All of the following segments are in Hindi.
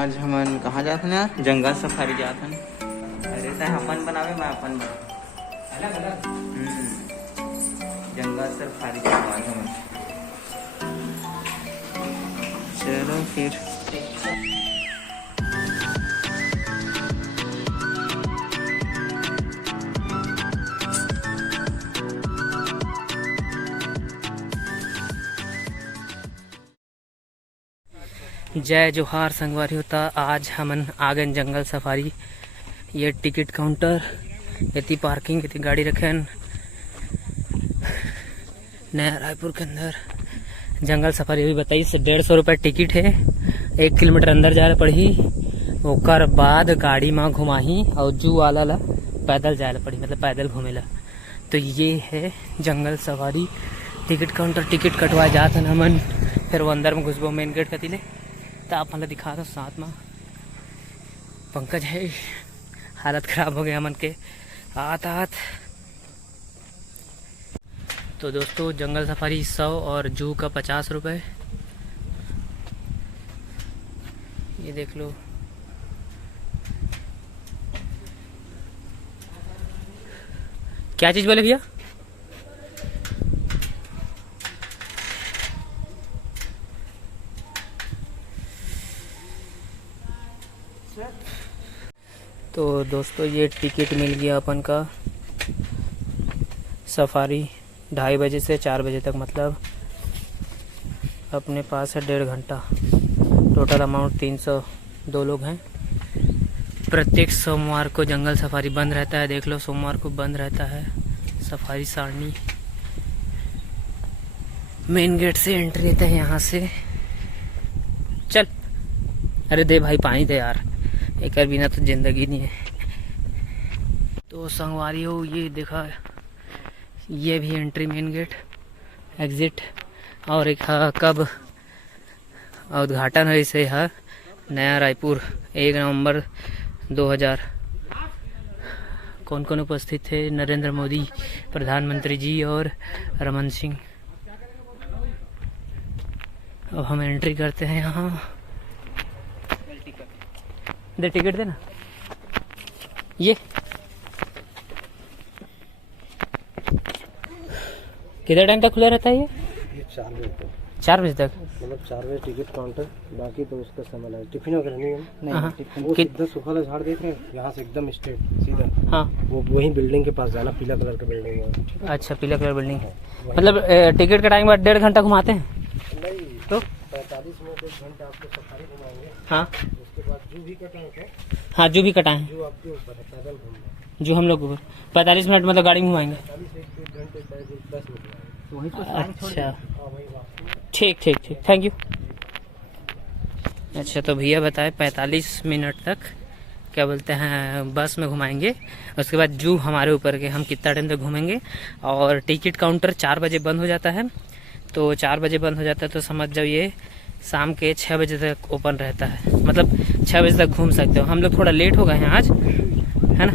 आज हमन कहाँ जात हन यार? जंगल सफारी जात हन। अरे तय अपन बनावे मैं अपन बना अलग अलग। जंगल सफारी जात आज हमन। चलो फिर। जय जोहार संगवारी होता। आज हमन आ गए जंगल सफारी। ये टिकट काउंटर, इतनी पार्किंग, इतनी गाड़ी रखे नया रायपुर के अंदर जंगल सफारी। अभी बताइए 150 रुपये टिकट है। 1 किलोमीटर अंदर जाए पड़ी, ओकर बाद गाड़ी में घुमाही और जू वाला ला पैदल जाए पड़ी, मतलब पैदल घूमेला। तो ये है जंगल सफारी टिकट काउंटर। टिकट कटवाए जात हन हमन, फिर वो अंदर में घुसबो मेन गेट कती ले। तो आप मतलब दिखा दो साथ में पंकज है। हालत खराब हो गया मन के आत। तो दोस्तों जंगल सफारी 100 और जू का 50 रुपये। ये देख लो। क्या चीज़ बोले भैया? तो दोस्तों ये टिकट मिल गया अपन का सफारी 2:30 बजे से 4 बजे तक, मतलब अपने पास है 1.5 घंटा। Total amount 300। 2 लोग हैं। प्रत्येक सोमवार को जंगल सफारी बंद रहता है। देख लो सोमवार को बंद रहता है सफारी सारणी। मेन गेट से एंट्री लेते हैं यहाँ से। चल अरे दे भाई पानी दे यार, एक बिना तो जिंदगी नहीं है। तो संगवारी हो ये देखा, ये भी एंट्री मेन गेट, एग्जिट। और एक कब उद्घाटन है इसे है नया रायपुर 1 नवंबर 2000। कौन कौन उपस्थित थे? नरेंद्र मोदी प्रधानमंत्री जी और रमन सिंह। अब हम एंट्री करते हैं यहाँ। दे टिकट देना। ये कितने टाइम तक खुला रहता है ये? 4 बजे तक। 4 बजे तक, मतलब 4 बजे टिकट काउंटर, बाकी तो उसका समय है। टिफिन वगैरह नहीं है। नहीं वो सीधा सुखा झाड़ देख रहे हैं, यहाँ से एकदम स्ट्रेट सीधा। हाँ वो वही बिल्डिंग के पास जाना, पीला कलर का बिल्डिंग है। अच्छा, पीला कलर बिल्डिंग है। मतलब टिकट कटाने के बाद 1.5 घंटा घुमाते हैं? नहीं तो 45 मिनट 1 घंटा आपको सफारी घुमाएंगे। हाँ उसके बाद जू भी कटाएंगे। हाँ जू भी कटाएं। जो आपके ऊपर है, पैदल घूमना। जो हम लोग 45 मिनट मतलब गाड़ी में घुमाएंगे। 45 1 घंटे 10 मिनट वहीं तो। अच्छा ठीक ठीक ठीक, थैंक यू। अच्छा तो भैया बताए 45 मिनट तक क्या बोलते हैं बस में घुमाएंगे। उसके बाद जू हमारे ऊपर के हम कितना टाइम तक घूमेंगे। और टिकट काउंटर 4 बजे बंद हो जाता है। तो 4 बजे बंद हो जाता है तो समझ जाओ ये शाम के 6 बजे तक ओपन रहता है, मतलब 6 बजे तक घूम सकते हो। हम लोग थोड़ा लेट हो गए हैं आज, है ना।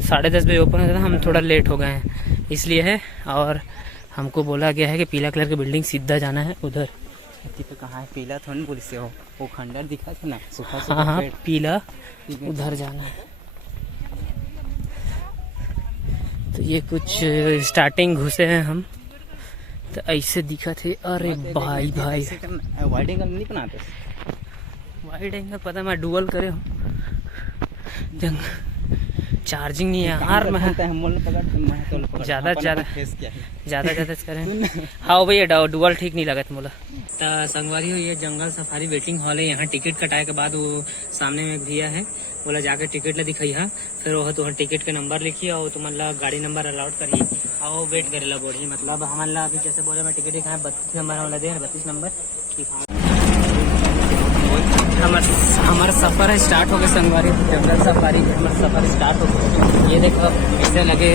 10:30 बजे ओपन होता था, हम थोड़ा लेट हो गए हैं इसलिए है। और हमको बोला गया है कि पीला कलर की बिल्डिंग सीधा जाना है उधर। तो कहाँ है? पीला थोड़ी बोली से हो, वो खंडर दिखा था ना सुखा। हाँ पीला उधर जाना है। तो ये कुछ स्टार्टिंग घुसे हैं हम, तो ऐसे दिखा थे। अरे भाई वाइड एंगल नहीं बनाते। वाइड एंगल पता मैं डुअल करे हूँ। चार्जिंग नहीं है यार। मैं ज़्यादा करें। हाँ भैया डुअल ठीक नहीं लगा मोला। तो संगवारी हो ये जंगल सफारी वेटिंग हॉल है। यहाँ टिकट कटाए के बाद वो सामने में एक भैया है, बोला जाके टिकट ला दिखाइए। फिर वो तो टिकट के नंबर लिखिए और तुम्हारा गाड़ी नंबर अलाउड करिए और वेट करेला बोली। मतलब हमारा अभी जैसे बोले मैं टिकट दिखाएं 32 नंबर वाला दे, 32 नंबर। हमारा सफ़र स्टार्ट हो गया संगवारी जंगल सफारी। हमारा सफ़र स्टार्ट हो गया। ये देखो ऐसे लगे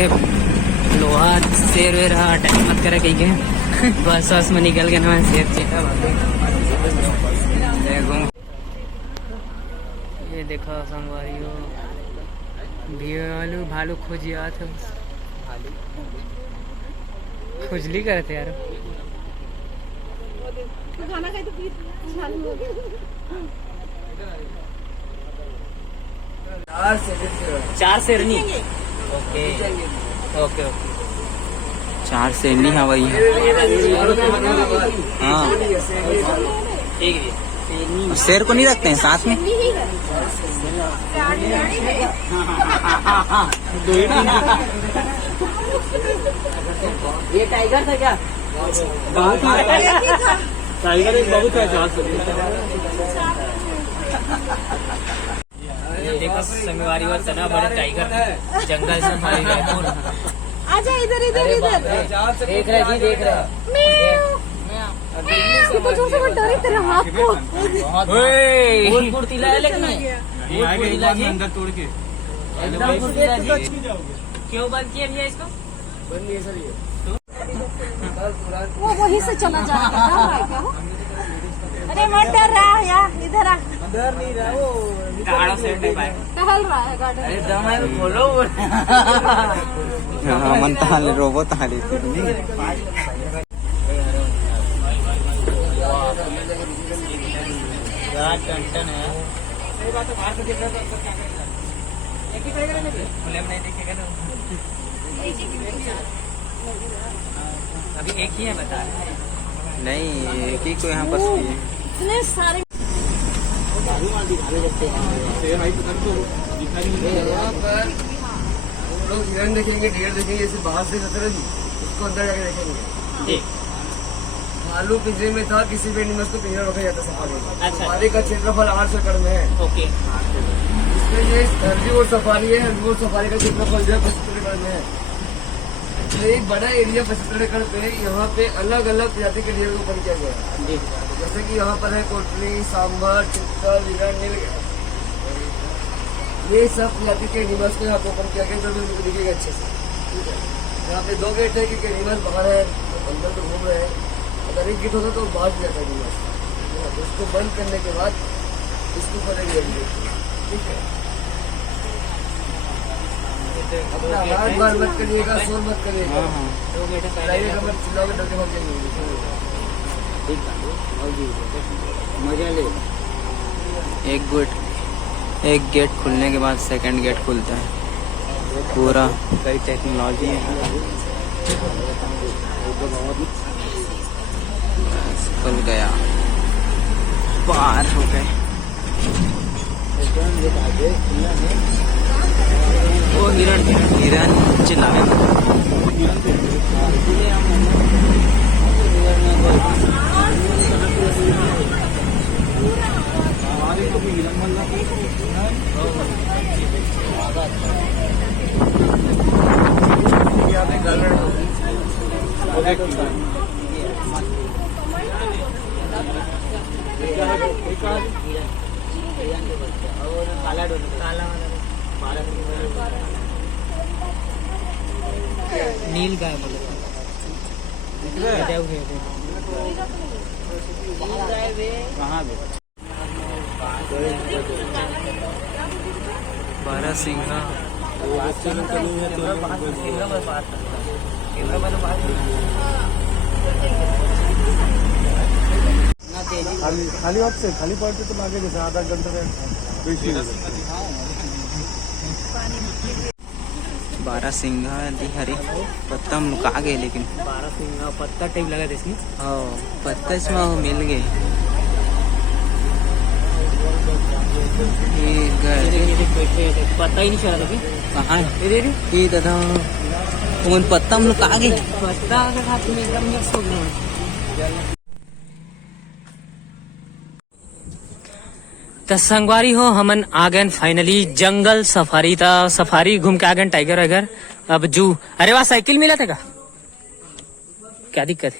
लोहा शेर वेर अटैक मत करे कहीं के बस में निकल के ना शेर चेका। ये देखो संगवारी भालू भालू खोजिया था। खुजली करे थे यार। 4 शेरनी। Okay okay okay. 4 शेरनी है वही। हाँ ठीक है। शेर को नहीं रखते हैं साथ में? ये टाइगर था क्या? टाइगर एक बहुत है। देखो संगवारी और तना बड़े टाइगर जंगल से हमारी रायपुर। आजा इधर इधर इधर। देख रहे जी, देख रहे। कितना जोर से मैं डरी तेरे हाथ को। फूल फुर्तीला है लेकिन अंदर तोड़ के एकदम फुर्तीला जी। क्यों बंद किया भैया इसको? बंद नहीं है सर ये। वो वहीं से चला जाएगा। अरे मत डर रहा है यार, इधर आ। डर नहीं रहा वो। टहल रहा है गार्डन। अरे दम है बोलो। हाँ मन ताले रोबो ताले। टन है। अभी एक ही है बता रहे। नहीं एक ही को यहाँ पर है। इतने सारे यहाँ पर लोग हिरन देखेंगे, ढेर देखेंगे, ऐसे बाहर से खतरा जी, उसको अंदर जाके देखेंगे। जी। भालू पिंजरे में था, किसी भी एनिमल्स को पिंजरा रखा जाता सफारी में। अच्छा। सफारी का क्षेत्रफल 800 एकड़ में है। ओके। इसमें ये हर्बीवोर सफारी है। हर्बीवोर सफारी का क्षेत्रफल जो है 75 एकड़ में है। तो एक बड़ा एरिया 75 एकड़ पे यहाँ पे अलग अलग प्रजाति के ढेर को ओपन किया गया है। जी। जैसे कि यहाँ पर है कोटली, सांभर, चित्तल, हिरण, नील। ये सब प्रजाति के एनिमल्स को यहाँ पे ओपन किया गया, जो भी दिखेगा अच्छे से। ठीक है। यहाँ पे 2 गेट है क्योंकि एनिमल्स बाहर है, अंदर तो घूम रहे हैं। अगर एक गेट होता तो बाहर जाता है एनिमल्स। तो उसको बंद करने के बाद इसको ऊपर एक गेट देते हैं। ठीक है। अपना आवाज बार मत करिएगा, शोर मत करिएगा। चिल्लाइएगा मत, चिल्लाओगे डर के भाग जाएंगे। मजा ले। एक गेट खुलने के बाद सेकंड गेट खुलता है। पूरा कई टेक्नोलॉजी है। बस खुल गया, पार हो गए। वो हिरण चिल्लाए। नील गाय बोले बारहसिंघा। खाली वक्त से खाली पड़ते तो आगे जैसे आधा घंटा बारहसिंघा हरी पत्ता हम लुका गए, लेकिन 12 सिंगा पत्ता टाइप लगा था इसमें। हाँ पत्ता इसमें वो मिल गए। पता ही नहीं चला था कहाँ ये दादा उन पत्ता हम लुका गए। पत्ता अगर हाथ में एकदम मिक्स हो गया। तो संगवारी हो हमन आ गए फाइनली जंगल सफारी। था सफारी घूम के आ गए टाइगर वाइगर। अब जू अरे वहाँ साइकिल मिला था क्या दिक्कत है?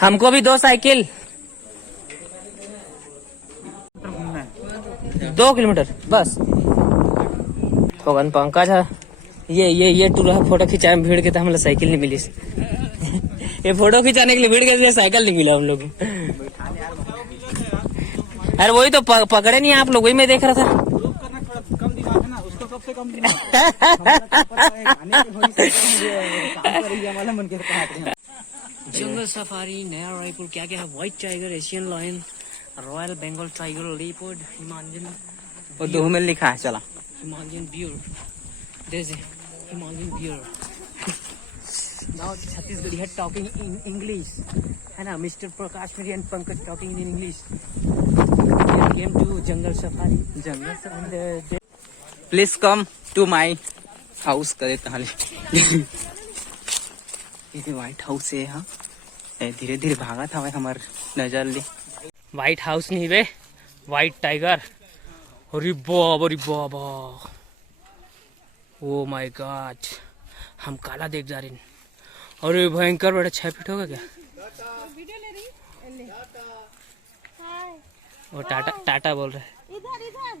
हमको भी 2 साइकिल 2 किलोमीटर बस। होगन पंकज है ये टूर फोटो खिंचाए में भीड़ के तो हम लोग साइकिल नहीं मिली। ये फोटो खिंचाने के लिए भीड़ के साइकिल नहीं मिला हम लोग। अरे वही तो पकड़े नहीं आप लोग, वही मैं देख रहा था। कम दिमाग है ना उसको, सबसे कम दिमाग। जंगल सफारी नया रायपुर क्या क्या है? White tiger, Asian lion, royal Bengal tiger, leopard, Himalayan वो 2 में लिखा है, चला। Himalayan beer. There's a Himalayan beer. Now Chhattisgarhi are talking in English. है ना, Mr. Prakash Meri and Pankaj talking in English. They came to jungle safari. And please come to my house करे ताले। ये व्हाइट हाउस है। हाँ, धीरे धीरे भागा था भाई हमार नजर ले। व्हाइट हाउस नहीं बे, व्हाइट टाइगर। अरे बाबा, अरे बाबा, ओ माय गॉड, हम काला देख जा रहे हैं। अरे भयंकर, बड़ा 6 फीट होगा क्या? वो टाटा टाटा बोल रहा है। इधर इधर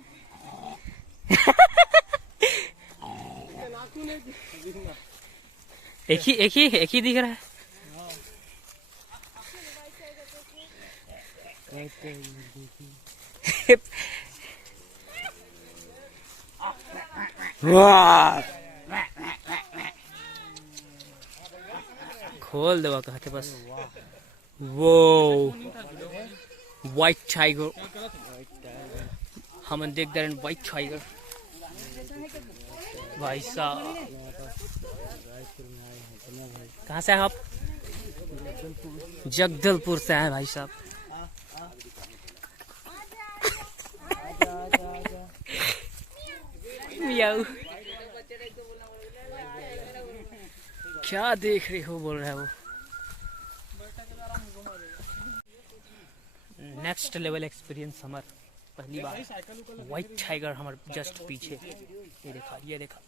एक ही दिख रहा है। खोल दवा कहते बस। वो व्हाइट टाइगर, हम देख रहे हैं व्हाइट टाइगर। भाई साहब, कहाँ से हैं आप? जगदलपुर से हैं भाई साहब। मियाऊ, क्या देख रहे हो? बोल रहा है वो। नेक्स्ट लेवल एक्सपीरियंस हमार पहली बार। व्हाइट टाइगर हमारे जस्ट पीछे, ये देखा, ये देखा।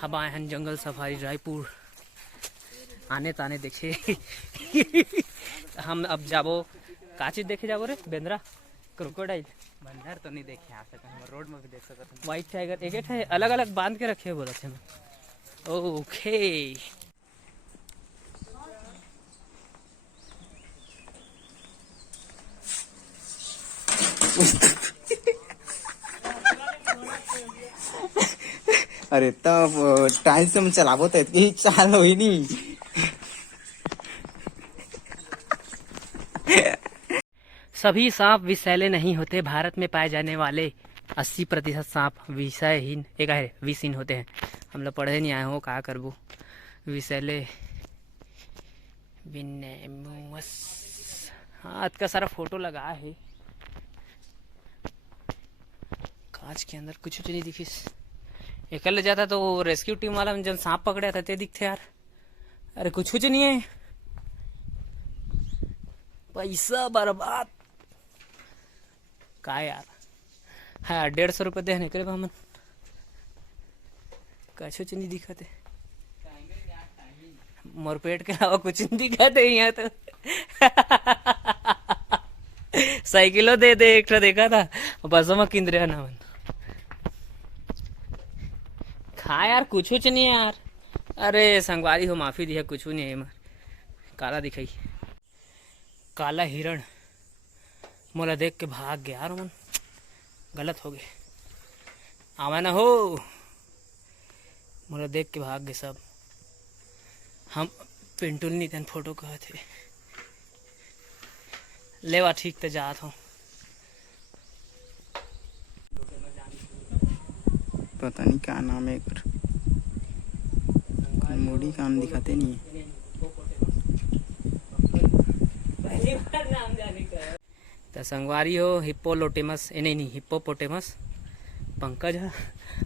हम आए हैं जंगल सफारी रायपुर। आने ताने देखे। हम अब जाबो का चीज देखे जाबो रे? बेंद्रा क्रोकोडाइल। बंदर तो नहीं देखे आ सकते, हम रोड में भी देख सकते हैं। व्हाइट टाइगर एक है, अलग अलग बांध के रखे बोला थे मैं। ओके, अरे तब टाइम से हम चलाबो तो इतनी चाल हुई नहीं। सभी सांप विषैले नहीं होते। भारत में पाए जाने वाले 80% सांप विषयहीन, एक है विषहीन होते हैं। हम लोग पढ़े नहीं आए हो, कहा करबो। विषैले विनेमुअस। हाँ, इतना सारा फोटो लगा है। कांच के अंदर कुछ तो नहीं दिखिस। एकल जाता तो रेस्क्यू टीम वाला जब सांप पकड़ा था ते दिखते यार। अरे कुछ नहीं है, पैसा बर्बाद का यार। हाँ, 150 रुपये देने करे हमन, कुछ नहीं दिखते। मोर पेट के अलावा कुछ नहीं दिखते यहाँ तो। साइकिलो दे दे एक देखा था, बसों में किंद्रिया ना मन। खा यार, कुछ नहीं है यार। अरे संगवारी हो, माफी दी है, कुछ नहीं है। काला दिखाई, काला हिरण मोला देख के भाग गया यार। मन गलत हो गए, आवा ना हो, मोला देख के भाग गए सब। हम पिंटुल नहीं तन फोटो कहा थे लेवा, ठीक तो जात हूँ। पता नहीं क्या नाम है, मोड़ी काम दिखाते नहीं है। तो संगवारी हो, हिप्पोलोटेमस, नहीं हिप्पोपोटेमस। पंकज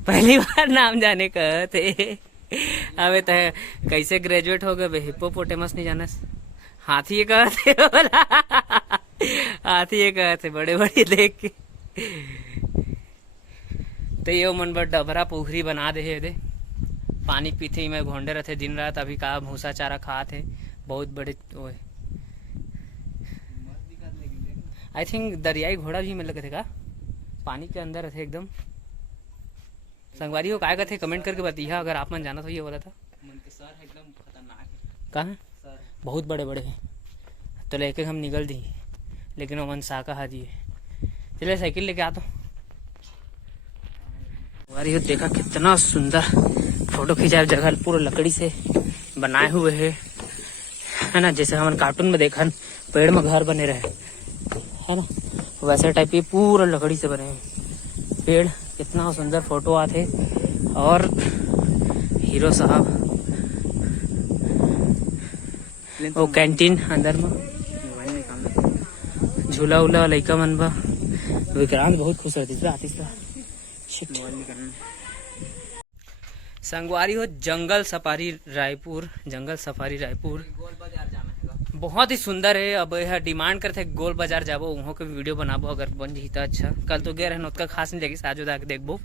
पहली बार नाम जाने का थे। अबे तो कैसे ग्रेजुएट हो गए? हिप्पोपोटेमस नहीं जाना। हाथी ये कहते बोला। हाथी ये कहते बड़े बड़े देख के। तो ये मन बड़ डबरा पोखरी बना दे। पानी पीते में घोंडे रहते दिन रात। अभी का भूसा चारा खाते, बहुत बड़े वो है। आई थिंक दरियाई घोड़ा भी मिल गए का, पानी के अंदर रहते एकदम। संगवारी हो काय कहते कमेंट करके बताइए अगर आप मन जाना तो। ये बोला था सर एकदम खतरनाक है। कहाँ? बहुत बड़े बड़े हैं तो लेके हम निकल दी, लेकिन वो मन शाकाहारी दिए। चले साइकिल लेके आता हूँ। संगवारी हो, देखा कितना सुंदर फोटो खिंचाए। जगह पूरा लकड़ी से बनाए हुए है ना, जैसे हमन कार्टून में देखा पेड़ में घर बने रहे है ना, वैसे टाइप की पूरा लकड़ी से बने हैं पेड़। कितना सुंदर फोटो आते। और हीरो साहब वो कैंटीन अंदर में झूला उला लइका मन बा। विक्रांत बहुत खुश रहती आतिश संगवारी हो जंगल सफारी रायपुर। जंगल सफारी रायपुर बहुत ही सुंदर है। अब यह डिमांड करते गोल बाजार जाबो वहाँ के वीडियो बनाबो अगर बन जी तो अच्छा। कल तो गए रहन उतना खास नहीं लगी साजो जाके देखबो।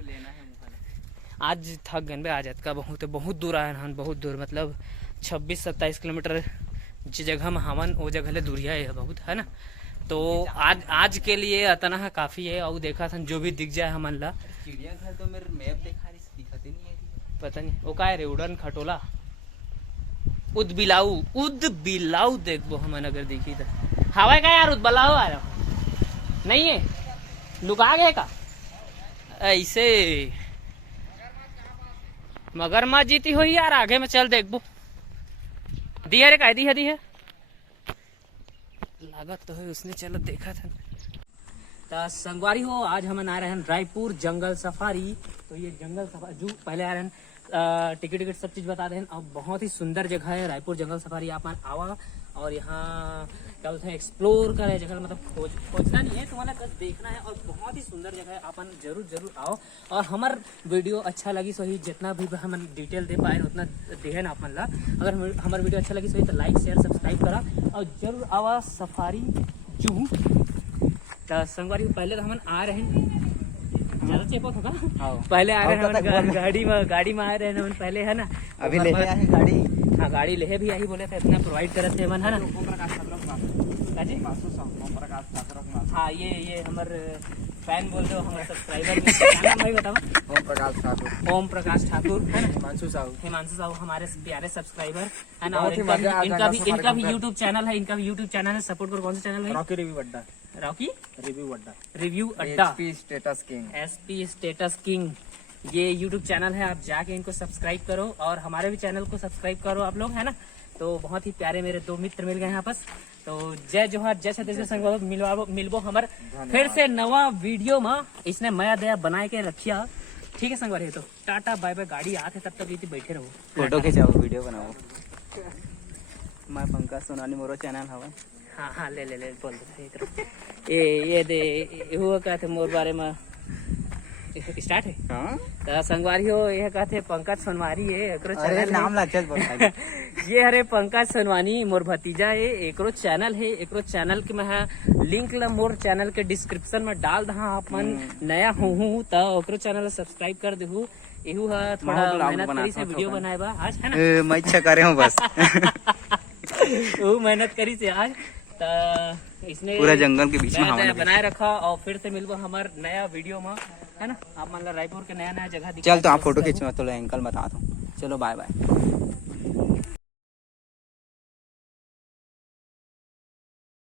आज थक गए बे आज का बहुत दूर आए हन बहुत दूर मतलब 26-27 किलोमीटर जिस जगह में हमन वो जगह ले दूरिया है बहुत है ना। तो आज के लिए इतना काफी है। और देखा था जो भी दिख जाए हमन ला। चिड़ियाघर तो मेरे मैप देखा दिखत ही नहीं है। पता नहीं वो का रे उड़न खटोला उद बिलाऊ देखबो हमन अगर देखी तो। हवा का यार उद बिलाऊ आ रहा नहीं है लुका गए का ऐसे मगरमच्छ जीती हुई यार आगे में चल देखबो। दिया रे का दी है लागत तो है उसने चलो देखा था। तो संगवारी हो आज हम आ रहे हैं रायपुर जंगल सफारी। तो ये जंगल सफारी जो पहले आ रहे हैं टिकट सब चीज बता रहे हैं। अब बहुत ही सुंदर जगह है रायपुर जंगल सफारी। आप आवा और यहाँ क्या बोलते हैं एक्सप्लोर करे जगह मतलब खोजना नहीं है तुम्हारा कल देखना है। और बहुत ही सुंदर जगह है अपन जरूर आओ। और हमार वीडियो अच्छा लगी सही जितना भी हम डिटेल दे पाए उतना दे ना अपन ला। अगर हमार वीडियो अच्छा लगी सही तो लाइक शेयर सब्सक्राइब करा और जरूर आवा सफारी जू। तो संगवारी पहले तो हम आ रहे हैं ज्यादा चेपक होगा पहले आ रहे हैं गाड़ी में आ रहे हैं पहले है ना। अभी ले गाड़ी। हाँ गाड़ी ले भी आई बोले थे इतना प्रोवाइड करते थे मन है ना। हाँ ये हमारे फैन बोल रहे हो हमारे सब्सक्राइबर बताओ ओम प्रकाश ठाकुर है ना। हिमांशु साहू हमारे प्यारे सब्सक्राइबर है ना। और इनका भी यूट्यूब चैनल है। इनका भी यूट्यूब चैनल है। सपोर्ट करो। कौन सा चैनल है? रॉकी रिव्यू अड्डा एसपी स्टेटस किंग ये यूट्यूब चैनल है। आप जाके इनको सब्सक्राइब करो और हमारे भी चैनल को सब्सक्राइब करो आप लोग है ना। तो बहुत ही प्यारे मेरे दो मित्र मिल गए आपस। तो जय जोहार जय छत्तीसगढ़ संग मिलबो हमार फिर से नवा वीडियो में। इसने मया दया बनाए के रखिया ठीक है संगवारी। तो टाटा बाय बाय। गाड़ी आते तब तक बैठे रहो फोटो खिंचाओ वीडियो बनाओ। मैं पंकज सोनानी मोरो चैनल हवा। हाँ ले बोल दे ये दे हुआ कहते मोर बारे में स्टार्ट है। तो संगवारी हो यह कहते पंकज सोनवारी है। अरे नाम लाचत बोल ये हरे पंकज सोनवानी मोर भतीजा है। एकरो चैनल है। एकरो चैनल के मैं लिंक ला मोर चैनल के डिस्क्रिप्शन में डाल दहा। अपन नया हूँ तो ओकरो चैनल सब्सक्राइब कर देहू। एहू है थोड़ा मेहनत करी से वीडियो बनाए बा आज है ना। मैं इच्छा करे हूँ बस वो मेहनत करी से आज इसने पूरा जंगल के बीच में बनाए रखा। और फिर से मिलबो हमार नया वीडियो में है ना। आप मान लो रायपुर के नया जगह चल तो आप फोटो खींचवा तो एंकल बता दो। चलो बाय बाय।